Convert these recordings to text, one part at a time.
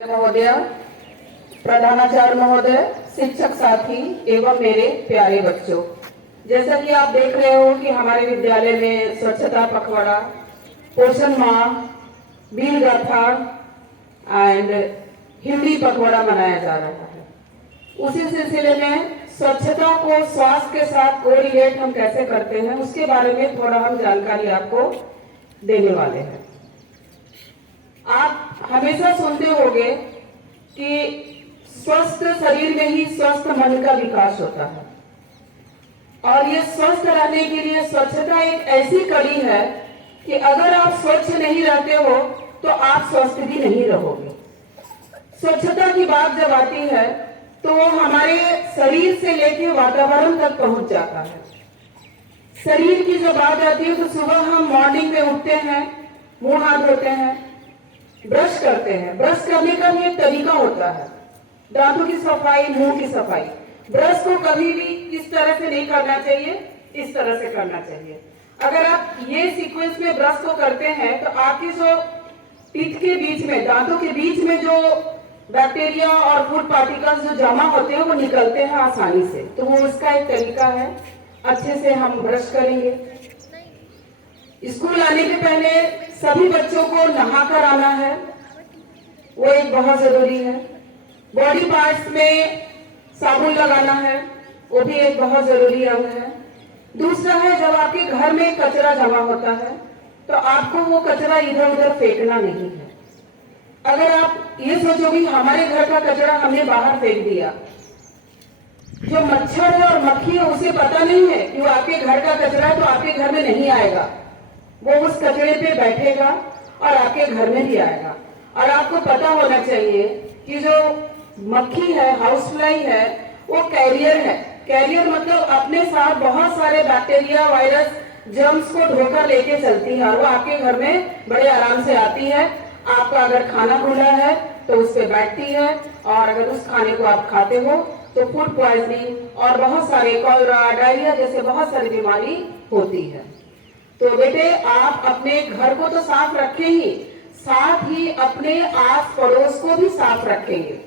महोदय, प्रधानाचार्य महोदय, शिक्षक साथी एवं मेरे प्यारे बच्चों, जैसा कि आप देख रहे हो कि हमारे विद्यालय में स्वच्छता पखवाड़ा, पोषण माह, वीर गाथा एंड हिंदी पखवाड़ा मनाया जा रहा है। उसी सिलसिले में स्वच्छता को स्वास्थ्य के साथ कोरिलेट हम कैसे करते हैं उसके बारे में थोड़ा हम जानकारी आपको देने वाले हैं। आप हमेशा सुनते होंगे कि स्वस्थ शरीर में ही स्वस्थ मन का विकास होता है और ये स्वस्थ रहने के लिए स्वच्छता एक ऐसी कड़ी है कि अगर आप स्वच्छ नहीं रहते हो तो आप स्वस्थ भी नहीं रहोगे। स्वच्छता की बात जब आती है तो वो हमारे शरीर से लेकर वातावरण तक पहुंच जाता है। शरीर की जब बात आती है तो सुबह हम मॉर्निंग में उठते हैं, मुंह हाथ धोते हैं, ब्रश करते हैं। ब्रश करने का भी एक तरीका होता है, दांतों की सफाई, मुंह की सफाई। ब्रश को कभी भी इस तरह से नहीं करना चाहिए, इस तरह से करना चाहिए। अगर आप ये सीक्वेंस में ब्रश को करते हैं तो आपकी जो टीथ के बीच में, दांतों के बीच में जो बैक्टीरिया और फूड पार्टिकल्स जो जमा होते हैं वो निकलते हैं आसानी से। तो वो उसका एक तरीका है। अच्छे से हम ब्रश करेंगे। स्कूल आने के पहले सभी बच्चों को नहाकर आना है, वो एक बहुत जरूरी है। बॉडी पार्ट्स में साबुन लगाना है, वो भी एक बहुत जरूरी अंग है। दूसरा है, जब आपके घर में कचरा जमा होता है तो आपको वो कचरा इधर उधर फेंकना नहीं है। अगर आप ये सोचोगे हमारे घर का कचरा हमने बाहर फेंक दिया, जो मच्छर है और मक्खी है उसे पता नहीं है कि वो आपके घर का कचरा है तो आपके घर में नहीं आएगा। वो उस कचरे पे बैठेगा और आपके घर में भी आएगा। और आपको पता होना चाहिए कि जो मक्खी है, हाउस फ्लाई है, वो कैरियर है। कैरियर मतलब अपने साथ बहुत सारे बैक्टीरिया, वायरस, जर्म्स को ढोकर लेके चलती है और वो आपके घर में बड़े आराम से आती है। आपका अगर खाना खुला है तो उस पर बैठती है और अगर उस खाने को आप खाते हो तो फूड पॉइजनिंग और बहुत सारे कॉलरा, डायरिया जैसे बहुत सारी बीमारी होती है। तो बेटे, आप अपने घर को तो साफ रखें ही, साथ ही अपने आस पड़ोस को भी साफ रखेंगे।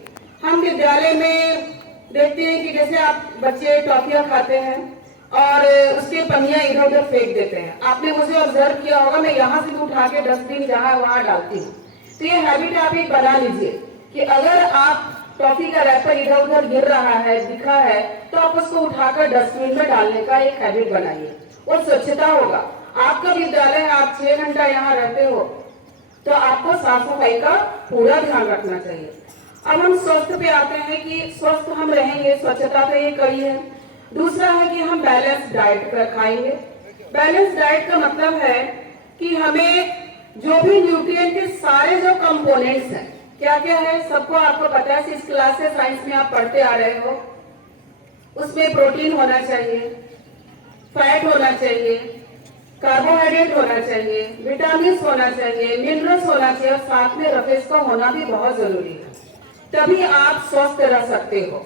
हम विद्यालय में देखते हैं कि जैसे आप बच्चे टॉफियां खाते हैं और उसके पन्नियां इधर उधर फेंक देते हैं। आपने मुझे ऑब्जर्व किया होगा, मैं यहाँ से उठा के डस्टबिन जहाँ वहां डालती हूँ। तो ये हैबिट आप एक बना लीजिए कि अगर आप टॉफी का रैपर इधर उधर गिर रहा है, दिखा है, तो आप उसको उठाकर डस्टबिन में डालने का एक हैबिट बनाइए और स्वच्छता होगा। आपका विद्यालय है, आप 6 घंटा यहाँ रहते हो तो आपको साफ सफाई का पूरा ध्यान रखना चाहिए। अब हम स्वस्थ पे आते हैं कि स्वस्थ हम रहेंगे, स्वच्छता पे ये कड़ी है। दूसरा है कि हम बैलेंस डाइट खाएंगे। बैलेंस डाइट का मतलब है कि हमें जो भी न्यूट्रिएंट के सारे जो कंपोनेंट्स हैं, क्या क्या है सबको आपको पता है। इस क्लास से साइंस में आप पढ़ते आ रहे हो। उसमें प्रोटीन होना चाहिए, फैट होना चाहिए, कार्बोहाइड्रेट होना चाहिए, विटामिन होना चाहिए, मिनरल्स होना चाहिए और साथ में रफेज का होना भी बहुत जरूरी है। तभी आप स्वस्थ रह सकते हो।